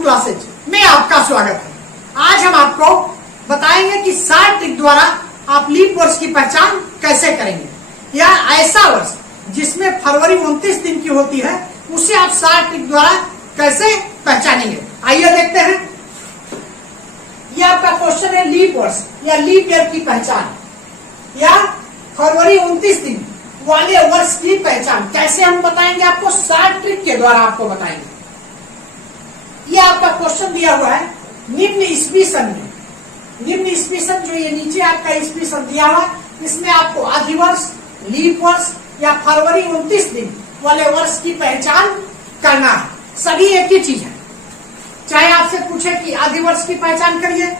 To classes में आपका स्वागत है। आज हम आपको बताएंगे कि 60 ट्रिक द्वारा आप लीप वर्ष की पहचान कैसे करेंगे या ऐसा वर्ष जिसमें फरवरी 29 दिन की होती है उसे आप 60 ट्रिक द्वारा कैसे पहचानेंगे। आइए देखते हैं। यह आपका क्वेश्चन है लीप वर्ष या लीप ईयर की पहचान या फरवरी 29 दिन वाले वर्ष की पहचान कैसे हम बताएंगे आपको। 60 ट्रिक के द्वारा आपको बताएंगे। यह आपका क्वेश्चन दिया हुआ है निम्न ईस्वी सन में। निम्न ईस्वी सन जो ये नीचे आपका ईस्वी सन दिया हुआ इसमें आपको अधिवर्ष, लीप वर्ष या फरवरी 29 दिन वाले वर्ष की पहचान करना है। सभी एक ही चीज है। चाहे आपसे पूछे कि अधिवर्ष की पहचान करिए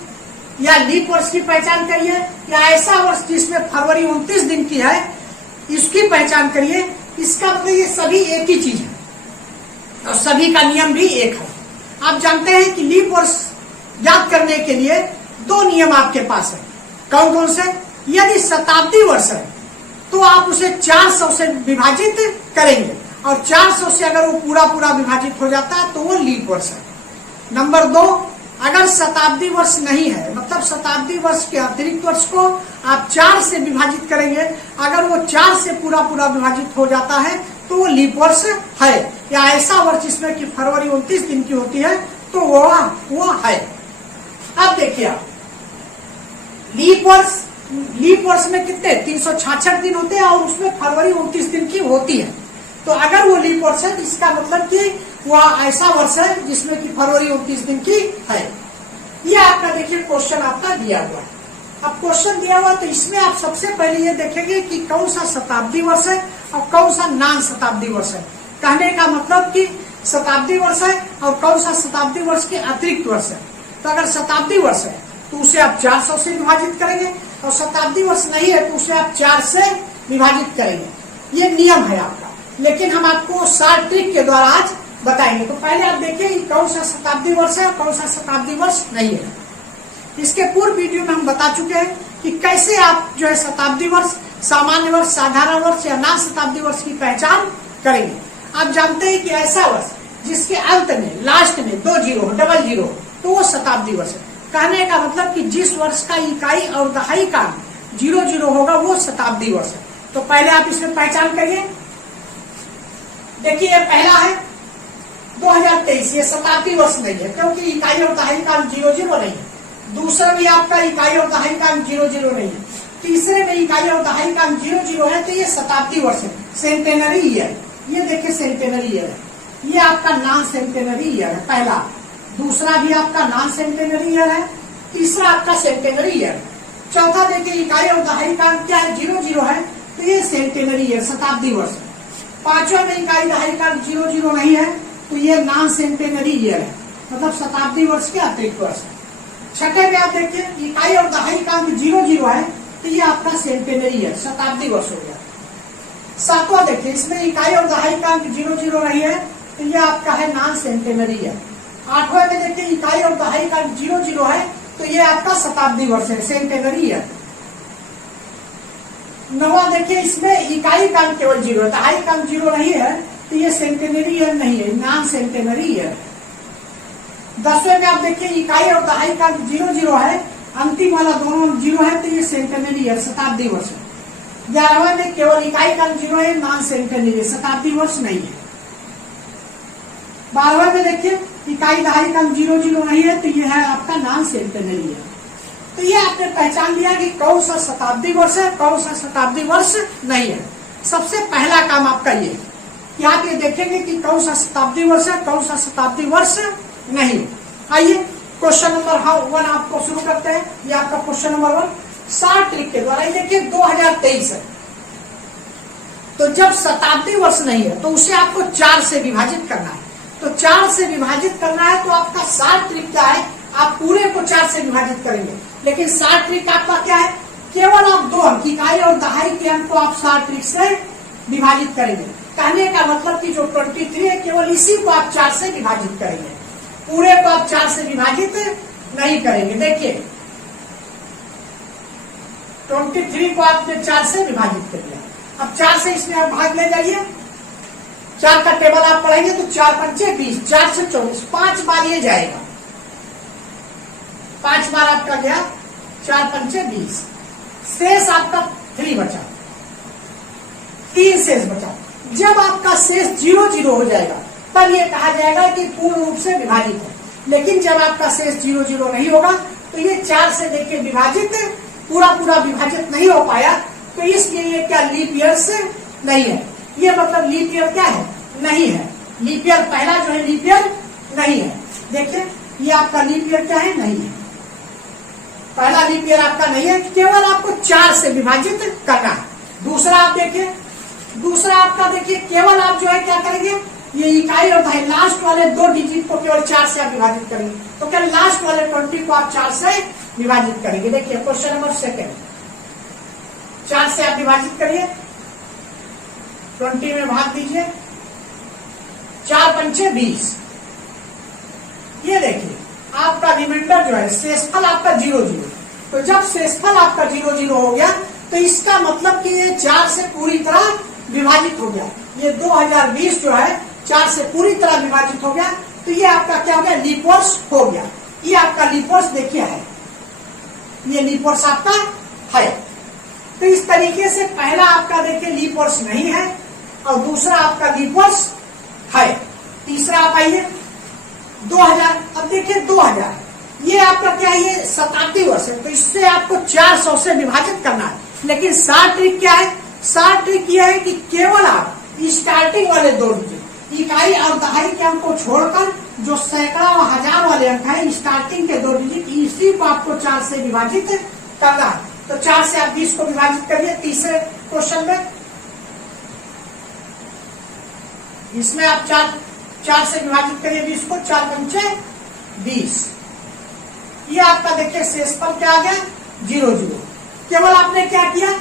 या लीप वर्ष की पहचान करिए या ऐसा वर्ष जिसमें फरवरी 29 दिन की है इसकी पहचान करिए, इसका मतलब ये सभी एक ही चीज है और सभी का नियम भी एक है। आप जानते हैं कि लीप वर्ष याद करने के लिए दो नियम आपके पास है। कौन कौन से? यदि शताब्दी वर्ष है तो आप उसे 400 से विभाजित करेंगे और 400 से अगर वो पूरा पूरा विभाजित हो जाता है तो वो लीप वर्ष है। नंबर 2, अगर शताब्दी वर्ष नहीं है मतलब शताब्दी वर्ष के अतिरिक्त वर्ष को आप 4 से विभाजित करेंगे, अगर वो 4 से पूरा पूरा विभाजित हो जाता है तो वो लीप वर्ष है या ऐसा वर्ष जिसमें कि फरवरी 29 दिन की होती है तो वो है। अब देखिए आप लीप वर्ष में कितने 366 दिन होते हैं और उसमें फरवरी 29 दिन की होती है। तो अगर वो लीप वर्ष है इसका मतलब कि वह ऐसा वर्ष है जिसमें कि फरवरी 29 दिन की है। ये आपका देखिए क्वेश्चन आपका दिया हुआ है। अब क्वेश्चन दिया हुआ तो इसमें आप सबसे पहले ये देखेंगे कि कौन सा शताब्दी वर्ष है और कौन सा नान शताब्दी वर्ष है। कहने का मतलब कि शताब्दी वर्ष है और कौन सा शताब्दी वर्ष के अतिरिक्त वर्ष है। तो अगर शताब्दी वर्ष है तो उसे आप 400 से विभाजित करेंगे और शताब्दी वर्ष नहीं है तो उसे आप 4 से विभाजित करेंगे। ये नियम है आपका, लेकिन हम आपको 60 ट्रिक के द्वारा आज बताएंगे। तो पहले आप देखिए कौन सा शताब्दी वर्ष है और कौन सा शताब्दी वर्ष नहीं है। इसके पूर्व वीडियो में हम बता चुके हैं कि कैसे आप जो है शताब्दी वर्ष, सामान्य वर्ष, साधारण वर्ष या नान शताब्दी वर्ष की पहचान करेंगे। आप जानते हैं कि ऐसा वर्ष जिसके अंत में लास्ट में 2 जीरो डबल जीरो तो वो शताब्दी वर्ष है। कहने का मतलब कि जिस वर्ष का इकाई और दहाई का 00 होगा वो शताब्दी वर्ष है। तो पहले आप इसमें पहचान करिए। देखिए पहला है 2023, ये शताब्दी वर्ष नहीं है क्योंकि इकाई और दहाई का 00 नहीं है। दूसरा भी आपका इकाई और दहाई का 00 नहीं है। तीसरे में इकाई और दहाई का 00 है तो ये शताब्दी वर्ष है, सेंटेनरी ईयर। ये देखिए सेंटेनरी ईयर है। ये आपका नॉन सेंटेनरी ईयर है पहला। दूसरा भी आपका नॉन सेंटेनरी ईयर है। तीसरा आपका सेंटेनरी ईयर है। चौथा देखिए इकाई और दहाई का क्या है 00 है तो ये सेंटेनरी ईयर शताब्दी वर्ष है। पांचवा में इकाई दहाई का 00 नहीं है तो ये नॉन सेंटेनरी ईयर है मतलब शताब्दी वर्ष के अतिरिक्त वर्ष है। छठे में आप देखिए इकाई और दहाई का 00 है तो ये आपका सेंटेनरी ईयर शताब्दी वर्ष हो गया। सातवां देखिए इसमें इकाई और दहाई का 00 नहीं है तो ये आपका है नॉन सेंटेनरी ईयर। आठवें में देखिए इकाई और दहाई का 00 है तो ये आपका शताब्दी वर्ष है, सेंटेनरी ईयर। नौवां देखिए इसमें इकाई का केवल 0 है, दहाई का 0 नहीं है तो ये सेंटेनरी ईयर नहीं है, नॉन सेंटेनरी ईयर। 10वें में आप देखिए इकाई और दहाई का 00 है, अंतिम वाला दोनों 0 है तो ये सेंटेनरी ईयर शताब्दी वर्ष है। 11वें में केवल इकाई का 0 है, नॉन सेंटेनरी शताब्दी वर्ष नहीं है। 12वें में देखिए इकाई दहाई का 00 नहीं है तो ये है आपका नॉन सेंटेनरी ईयर। तो ये आपने पहचान लिया कि कौन सा शताब्दी वर्ष है, कौन सा शताब्दी वर्ष नहीं है। सबसे पहला काम आपका ये कि आप ये देखेंगे कि कौन सा शताब्दी वर्ष है, कौन सा शताब्दी वर्ष नहीं। आइए क्वेश्चन नंबर 1 आपको शुरू करते हैं। ये आपका क्वेश्चन नंबर 1 60 ट्रिक के द्वारा। देखिए 2023 है तो जब शताब्दी वर्ष नहीं है तो उसे आपको 4 से विभाजित करना है। तो 4 से विभाजित करना है तो आपका 60 ट्रिक क्या है, आप पूरे को 4 से विभाजित करेंगे। लेकिन 60 ट्रिक आपका क्या है, केवल आप 2 अंक इकाई और दहाई के अंक को आप 60 ट्रिक से विभाजित करेंगे। कहने का मतलब कि जो 23 है केवल इसी को आप 4 से विभाजित करेंगे, पूरे को आप 4 से विभाजित नहीं करेंगे। देखिए 23 को आपने 4 से विभाजित कर दिया। अब 4 से इसमें आप भाग ले जाइए 4 का टेबल आप पढ़ेंगे तो 4 पंचे 20, 4 से 24, 5 बार ये जाएगा, 5 बार आपका गया, 4 पंचे 20, शेष आपका 3 बचा, 3 शेष बचा। जब आपका शेष 0 0 हो जाएगा तब ये कहा जाएगा कि पूर्ण रूप से विभाजित है। लेकिन जब आपका शेष 0 0 नहीं होगा तो ये 4 से देखिए विभाजित, पूरा पूरा विभाजित नहीं हो पाया, तो इसलिए ये क्या लीप ईयर से नहीं है। ये मतलब लीप ईयर क्या है, नहीं है। लीप ईयर पहला जो है लीप ईयर नहीं है। देखिए ये आपका लीप ईयर क्या है, नहीं है, पहला लीप ईयर आपका नहीं है, केवल आपको 4 से विभाजित करना है। दूसरा आप देखिए, दूसरा आपका देखिए केवल आप जो है क्या करेंगे, ये इकाई और दहाई लास्ट वाले 2 डिजिट को केवल 4 से आप विभाजित करेंगे, तो क्या लास्ट वाले 20 को आप 4 से विभाजित करेंगे। देखिए क्वेश्चन नंबर 2, 4 से आप विभाजित करिए, 20 में भाग दीजिए, 4 पंचे 20। ये देखिए आपका रिमाइंडर जो है शेषफल आपका 0 0, तो जब शेषफल आपका 0 0 हो गया तो इसका मतलब कि ये 4 से पूरी तरह विभाजित हो गया। ये 2020 जो है 4 से पूरी तरह विभाजित हो गया, तो ये आपका क्या हो गया, लीप वर्ष हो गया। ये आपका लीप वर्ष देखिए है, ये लीप वर्ष आपका है। तो इस तरीके से पहला आपका देखिए लीप वर्ष नहीं है और दूसरा आपका लीप वर्ष है। तीसरा आप आइए 2000, अब देखिए 2000 ये आपका क्या है, ये शताब्दी वर्ष है, तो इससे आपको 400 से विभाजित करना है। लेकिन 60 ट्रिक क्या है, 60 ट्रिक यह है कि केवल आप स्टार्टिंग वाले 2 डिजिट इकाई और दहाई के अंक को छोड़कर जो सैकड़ा और हजार वाले अंक है, स्टार्टिंग के 2 डिजिट, इसी को आपको 4 से विभाजित करना है। तो 4 से आप 20 को विभाजित करिए तीसरे क्वेश्चन में, इसमें आप 4 से विभाजित करिए 20 को, 4 पंचे 20। ये आपका देखिए शेषफल क्या आ गया, 0 0। केवल आपने क्या किया,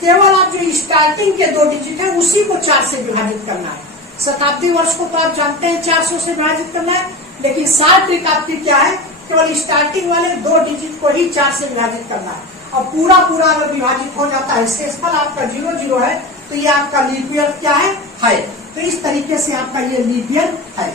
केवल आप जो स्टार्टिंग के 2 डिजिट है उसी को 4 से विभाजित करना है। शताब्दी वर्ष को तो आप जानते हैं 400 से विभाजित करना है, लेकिन 60 ट्रिक आपकी क्या है, केवल स्टार्टिंग वाले 2 डिजिट को ही 4 से विभाजित करना है। और पूरा पूरा अगर विभाजित हो जाता है, शेषफल आपका 0 0 है, तो ये आपका लीप ईयर क्या है। तो इस तरीके से आपका ये लीप ईयर है।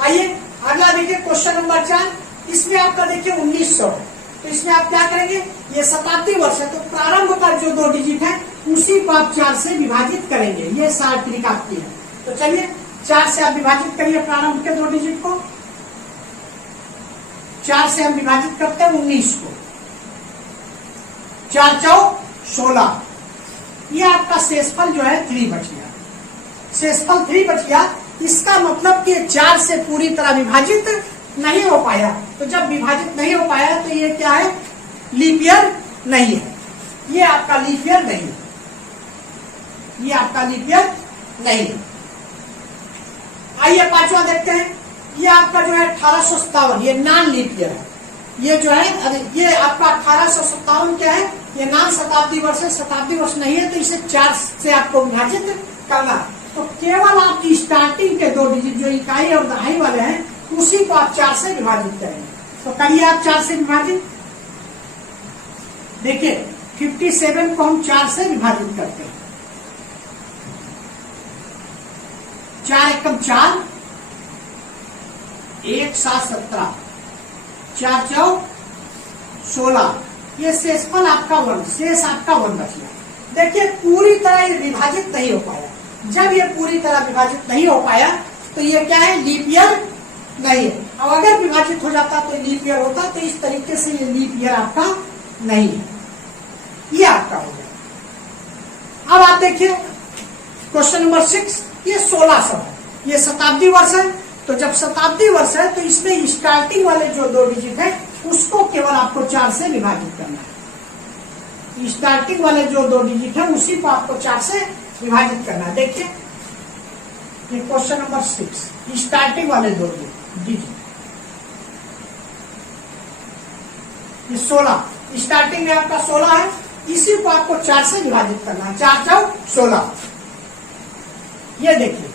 आइए अगला देखिए क्वेश्चन नंबर 4, इसमें आपका देखिए 1900 है, तो इसमें आप क्या करेंगे, ये शताब्दी वर्ष है, तो प्रारंभ का जो 2 डिजिट है उसी को आप 4 से विभाजित करेंगे। ये 60 ट्रिक आपकी है। तो चलिए 4 से आप विभाजित करिए प्रारंभ के 2 डिजिट को, 4 से हम विभाजित करते हैं 19 को, 4 4 16। ये आपका शेषफल जो है 3 बच गया, शेषफल 3 बच गया। इसका मतलब कि 4 से पूरी तरह विभाजित नहीं हो पाया, तो जब विभाजित नहीं हो पाया तो ये क्या है, लीप ईयर नहीं है। ये आपका लीप ईयर नहीं है, ये आपका लीप ईयर नहीं है। आइए 5वां देखते हैं, ये आपका जो है 1857, ये नॉन लीप ईयर है। ये जो है ये आपका 1857 क्या है, ये नॉन शताब्दी वर्ष है, शताब्दी वर्ष नहीं है, तो इसे 4 से आपको विभाजित करना है। तो केवल आप स्टार्टिंग के 2 डिजिट जो इकाई और दहाई वाले हैं उसी को आप 4 से विभाजित करेंगे। तो करिए आप 4 से विभाजित। देखिए 57 को हम 4 से विभाजित करते हैं, 4 एकम 4, 1 7 17, 4 4 16। ये शेषफल आपका 1, शेष आपका 1 बच गया। देखिए पूरी तरह ये विभाजित नहीं हो पाया। जब ये पूरी तरह विभाजित नहीं हो पाया तो ये क्या है, लीप ईयर नहीं है। अब अगर विभाजित हो जाता तो लीप ईयर होता, तो इस तरीके से ये लीप ईयर आपका नहीं है, ये आपका हो गया। अब आप देखिए क्वेश्चन नंबर 6, ये 1600 है, ये शताब्दी वर्ष है। तो जब शताब्दी वर्ष है तो इसमें स्टार्टिंग वाले जो 2 डिजिट है उसको केवल आपको 4 से विभाजित करना है। स्टार्टिंग वाले जो 2 डिजिट है उसी को आपको 4 से विभाजित करना है। देखिए ये क्वेश्चन नंबर 6, स्टार्टिंग वाले 2 डिजिट, ये 16, स्टार्टिंग में आपका 16 है, इसी को आपको 4 से विभाजित करना है। 4 4 16। ये देखिए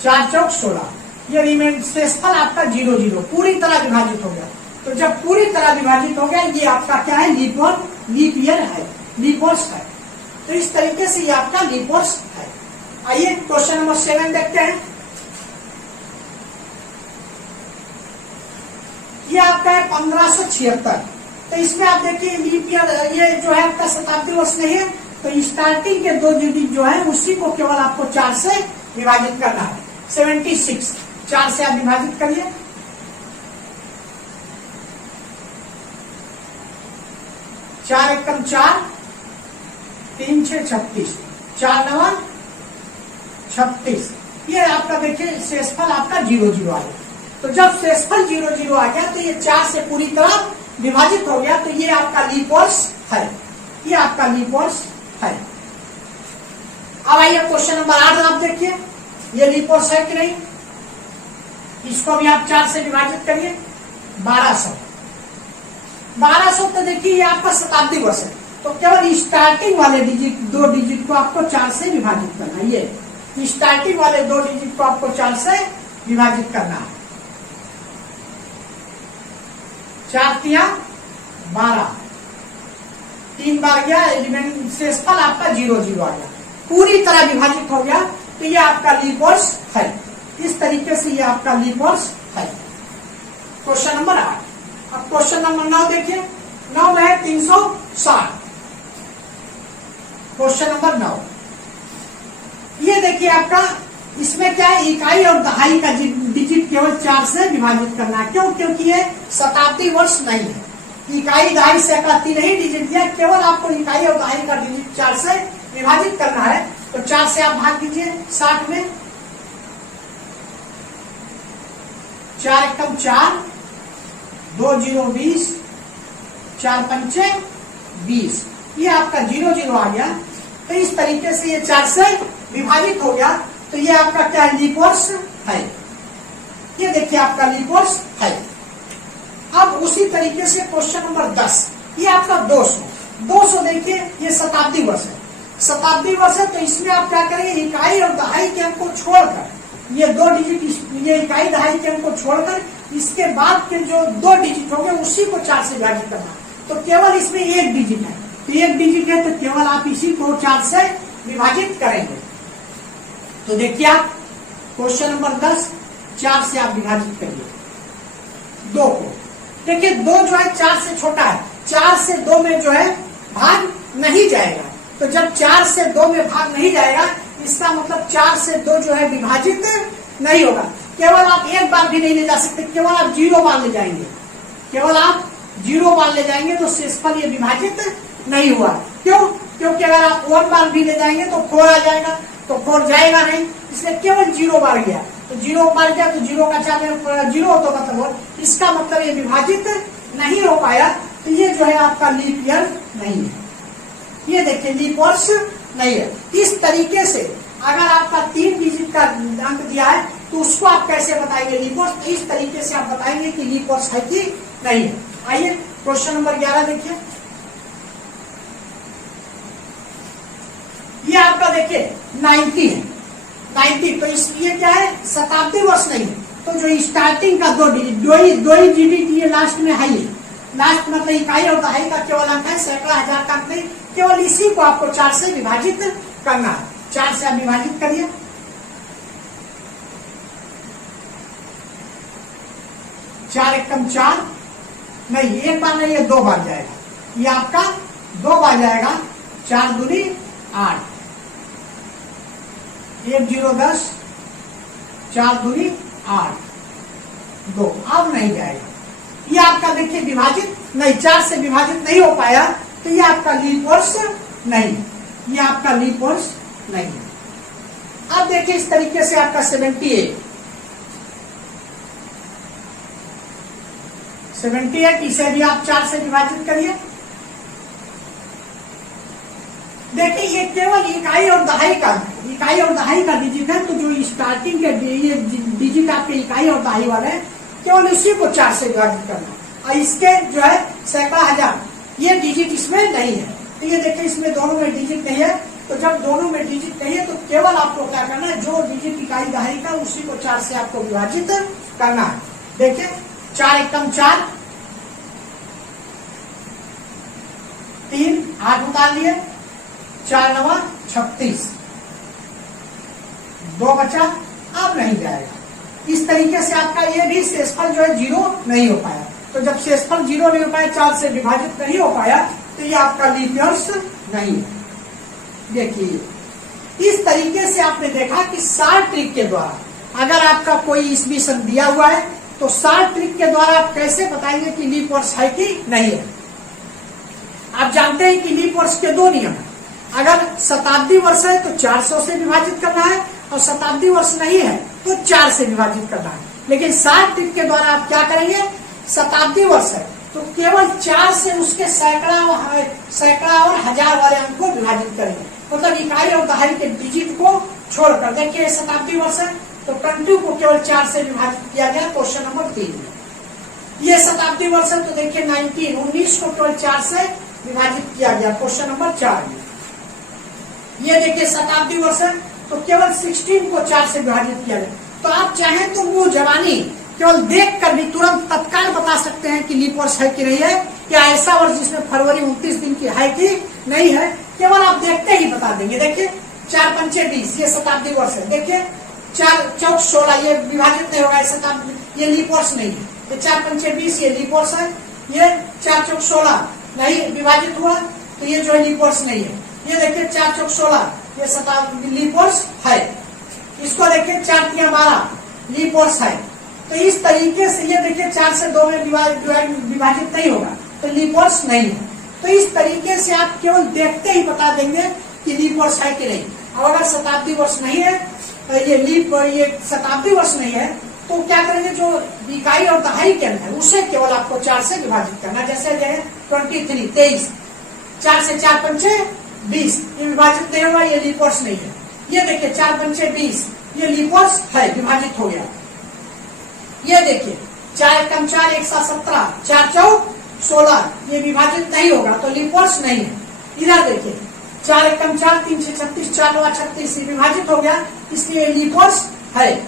4 4 16, ये रिमेन शेषफल आपका 0 0 पूरी तरह विभाजित हो गया। तो जब पूरी तरह विभाजित हो गया, ये आपका क्या है, लीप ईयर है, लीप वर्ष है। तो इस तरीके से ये आपका लीप वर्ष है। आइए क्वेश्चन नंबर 7 देखते हैं। ये आपका है 1576। तो इसमें आप देखिए लीप ईयर, ये जो है आपका शताब्दी वर्ष नहीं है, तो स्टार्टिंग के 2 डिजिट जो है उसी को केवल आपको 4 से विभाजित करना है। 76 4 से आप विभाजित करिए। चार एकम 4, 3 6 36, 4 9 36। ये आपका देखिए शेषफल आपका 0 0 आ गया। तो जब शेषफल 0 0 आ गया तो ये 4 से पूरी तरह विभाजित हो गया, तो ये आपका लीप वर्ष है, ये आपका लीप वर्ष है। अब आइए क्वेश्चन नंबर 8 आप देखिए, ये लीप वर्ष है कि नहीं। इसको भी आप 4 से विभाजित करिए। 1200 तो देखिए ये आपका शताब्दी वर्ष है, तो केवल स्टार्टिंग वाले डिजिट 2 डिजिट को आपको 4 से विभाजित करना है। ये स्टार्टिंग वाले 2 डिजिट को आपको 4 से विभाजित करना है। 4 तिया 12, 3 बार गया, एलिमेंट शेषफल आपका 0 0 आ गया, पूरी तरह विभाजित हो गया, तो ये आपका लीप वर्ष है। इस तरीके से ये आपका लीप वर्ष है। Question number 8। अब क्वेश्चन नंबर 9 देखिए। 9 में है 360। क्वेश्चन नंबर 9, ये देखिए आपका, इसमें क्या है, इकाई और दहाई का डिजिट केवल 4 से विभाजित करना है। क्यों? क्योंकि ये शताब्दी वर्ष नहीं है। इकाई दहाई सैकड़ा 3 ही डिजिट दिया, केवल आपको इकाई और दहाई का डिजिट 4 से विभाजित करना है। तो 4 से आप भाग दीजिए 60 में। 4 एकम 4, 2 0 20, 4 पंचे 20, ये आपका 0 0 आ गया। तो इस तरीके से ये 4 से विभाजित हो गया, तो ये आपका क्या है, लीप वर्ष है। ये देखिए आपका लीप वर्ष है। अब उसी तरीके से क्वेश्चन नंबर 10, ये आपका 200 देखिए, ये शताब्दी वर्ष है। शताब्दी वर्ष है, तो इसमें आप क्या करेंगे, इकाई और दहाई के अंक को छोड़कर, ये 2 डिजिट, ये इकाई दहाई के अंक को छोड़कर इसके बाद के जो 2 डिजिट होंगे उसी को 4 से विभाजित करना। तो केवल इसमें 1 डिजिट है, तो 1 डिजिट है, तो केवल आप इसी को 4 से विभाजित करेंगे। तो देखिए आप क्वेश्चन नंबर 10, 4 से आप विभाजित करिए 2 को। देखिए 2 जो है 4 से छोटा है, 4 से 2 में जो है भाग नहीं जाएगा। तो जब 4 से 2 में भाग नहीं जाएगा, इसका मतलब 4 से 2 जो है विभाजित नहीं होगा। केवल आप एक बार भी नहीं ले जा सकते, केवल आप 0 बार ले जाएंगे, केवल आप 0 बार ले जाएंगे, तो शेषफल ये विभाजित नहीं हुआ। क्यों? क्योंकि अगर आप 1 बार भी ले जाएंगे तो 4 आ जाएगा, तो 4 जाएगा नहीं, इसलिए केवल 0 बार गया। तो 0 बार गया तो 0 का 4 0, तो मतलब इसका मतलब ये विभाजित नहीं हो पाया, तो ये जो है आपका लीप ईयर नहीं है। ये देखिए लीप वर्ष नहीं है। इस तरीके से अगर आपका 3 डिजिट का अंक दिया है, तो उसको आप कैसे बताएंगे लीप वर्ष? तो इस तरीके से आप बताएंगे कि लीप वर्ष है कि नहीं है। आइए क्वेश्चन नंबर 11 देखिए। ये आपका देखिए 90 है, 90, तो इसलिए क्या है, शताब्दी वर्ष नहीं है। तो जो स्टार्टिंग का 2 डिजिट, दो ही डिजिट ये लास्ट में है, लास्ट मतलब इकाई और दहाई का केवल अंक है, सैकड़ा हजार का अंक नहीं, केवल इसी को आपको 4 से विभाजित करना है। 4 से आप विभाजित करिए। 4 एकम 4, नहीं 1 बार नहीं, ये 2 बार जाएगा, ये आपका 2 बार जाएगा। 4 दूनी 8, 1 0 10, 4 दूनी 8, 2, अब नहीं जाएगा। ये आपका देखिए विभाजित नहीं, 4 से विभाजित नहीं हो पाया, तो ये आपका लीप वर्ष नहीं, ये आपका लीप वर्ष नहीं है। अब देखिए इस तरीके से आपका 78, इसे भी आप 4 से विभाजित करिए। देखिए ये केवल इकाई और दहाई का डिजिट है, तो जो स्टार्टिंग के ये डिजिट आपके इकाई और दहाई वाले हैं, केवल इसी को 4 से विभाजित करना। और इसके जो है सैकड़ा हजार, ये डिजिट इसमें नहीं है। तो ये देखिए इसमें दोनों में डिजिट नहीं है, तो जब दोनों में डिजिट नहीं है, तो केवल आपको क्या करना है, जो डिजिट इकाई दहाई का उसी को 4 से आपको विभाजित करना है। देखिए 4 एकम 4, 3 8 उतार लिए, 4 9 36, 2 बचा, अब नहीं जाएगा। इस तरीके से आपका ये भी शेषफल जो है 0 नहीं हो पाया। तो जब शेषफल 0 नहीं हो पाया, 4 से विभाजित नहीं हो पाया, तो ये आपका लीप ईयर्स नहीं है। देखिए, इस तरीके से आपने देखा कि 60 ट्रिक के द्वारा, अगर आपका कोई ईस्वी सन दिया हुआ है तो 60 ट्रिक के द्वारा आप कैसे बताएंगे कि लीप वर्ष है कि नहीं है। आप जानते हैं कि लीप वर्ष के 2 नियम है। अगर शताब्दी वर्ष है तो 400 से विभाजित करना है, और शताब्दी वर्ष नहीं है तो 4 से विभाजित करना है। लेकिन 60 ट्रिक के द्वारा आप क्या करेंगे, शताब्दी वर्ष है तो केवल 4 से उसके सैकड़ा और हजार वाले अंक को विभाजित करेंगे, मतलब इकाई और दहाई के डिजिट को छोड़कर। देखिए, शताब्दी वर्ष है तो 22 को केवल 4 से विभाजित किया गया, क्वेश्चन नंबर 3 में। ये शताब्दी वर्ष है तो देखिए 19 को केवल 4 से विभाजित किया गया, क्वेश्चन नंबर 4 में। ये देखिए शताब्दी वर्ष है तो केवल 16 को 4 से विभाजित किया गया। तो आप चाहें तो मुंह जवानी केवल देख कर भी तुरंत तत्काल बता सकते हैं कि लीप वर्ष है कि नहीं है, या ऐसा वर्ष जिसमें फरवरी 29 दिन की है कि नहीं है, केवल आप देखते ही बता देंगे। देखिए 4 पंचे 20, ये शताब्दी वर्ष है। देखिए 4 चौक 16, ये विभाजित नहीं होगा, शताब्दी, ये लीप वर्ष नहीं है। ये 4 पंचे 20, ये लीप वर्ष है। ये 4 चौक 16 नहीं विभाजित हुआ तो ये जो है लीप वर्ष नहीं है। ये देखिए 4 चौक 16, ये शताब्दी लीप वर्ष है। इसको देखिए 4 तिया 12, लीप वर्ष है। तो इस तरीके से ये देखिए 4 से 2 में विभाजित नहीं होगा तो लीप वर्ष नहीं है। तो इस तरीके से आप केवल देखते ही बता देंगे कि लीप वर्ष है कि नहीं। और अगर शताब्दी वर्ष नहीं है, ये शताब्दी वर्ष नहीं है, तो क्या करेंगे, जो इकाई और दहाई के अंक है उसे केवल आपको 4 से विभाजित करना। जैसे 23, 4 से 4 पंचे 20, ये विभाजित नहीं होगा, ये लीप वर्ष नहीं है। ये देखिए 4 पंचे 20, ये लीप वर्ष है, विभाजित हो गया। ये देखिए 4 एकम 4, 1 7 17, 4 चौक 16, ये विभाजित नहीं होगा तो लीप वर्ष नहीं है। इधर देखिए 4 एकम 4, 3 6 36, 4 9 36, ये विभाजित हो गया, इसलिए लीप वर्ष है।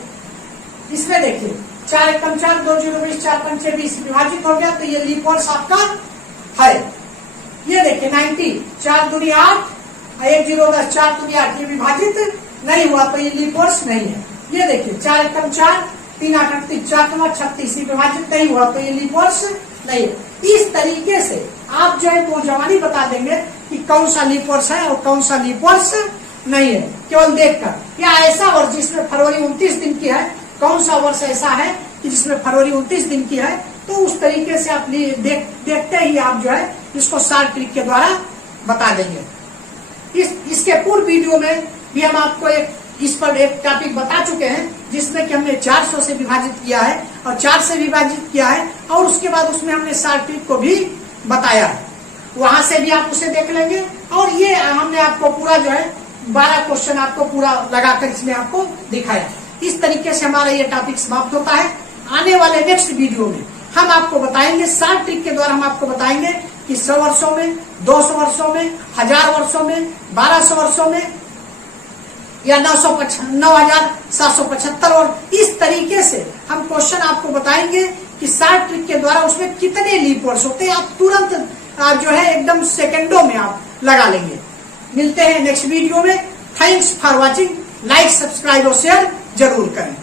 इसमें देखिए 4 एकम 4, 2 0 20, 4 पंचे 20, विभाजित हो गया तो ये लीप वर्ष आपका है। ये देखिए 90, 4 दूनी 8, 1 0 10, 4 दूनी 8, ये विभाजित नहीं हुआ तो ये लीप वर्ष नहीं है। ये देखिए 4 एकम 4, 3 8 38, 4 9 36, विभाजित नहीं हुआ तो ये लीप वर्ष नहीं है। इस तरीके से आप जो है वो जवानी बता देंगे कि कौन सा लीप वर्ष है और कौन सा लीप वर्ष नहीं है, केवल देखकर। या ऐसा वर्ष जिसमें फरवरी 29 दिन की है, कौन सा वर्ष ऐसा है कि जिसमें फरवरी 29 दिन की है, तो उस तरीके से आप देखते ही आप जो है इसको 60 ट्रिक के द्वारा बता देंगे। इसके पूर्व वीडियो में भी हम आपको इस पर एक टॉपिक बता चुके हैं, जिसमें कि हमने 400 से विभाजित किया है और 4 से विभाजित किया है, और उसके बाद उसमें हमने 60 ट्रिक को भी बताया है। वहां से भी आप उसे देख लेंगे। और ये हमने आपको पूरा जो है 12 क्वेश्चन आपको पूरा लगाकर इसमें आपको दिखाया। इस तरीके से हमारा ये टॉपिक समाप्त होता है। आने वाले नेक्स्ट वीडियो में हम आपको बताएंगे 60 ट्रिक के द्वारा हम आपको बताएंगे कि 100 वर्षों में, 200 वर्षों में, 1000 वर्षों में, 1200 वर्षों में, या 9775, और इस तरीके से हम क्वेश्चन आपको बताएंगे कि 60 ट्रिक के द्वारा उसमें कितने लीप वर्ष होते हैं। आप तुरंत जो है एकदम सेकंडों में आप लगा लेंगे। मिलते हैं नेक्स्ट वीडियो में। Thanks for watching. Like, subscribe और शेयर जरूर करें।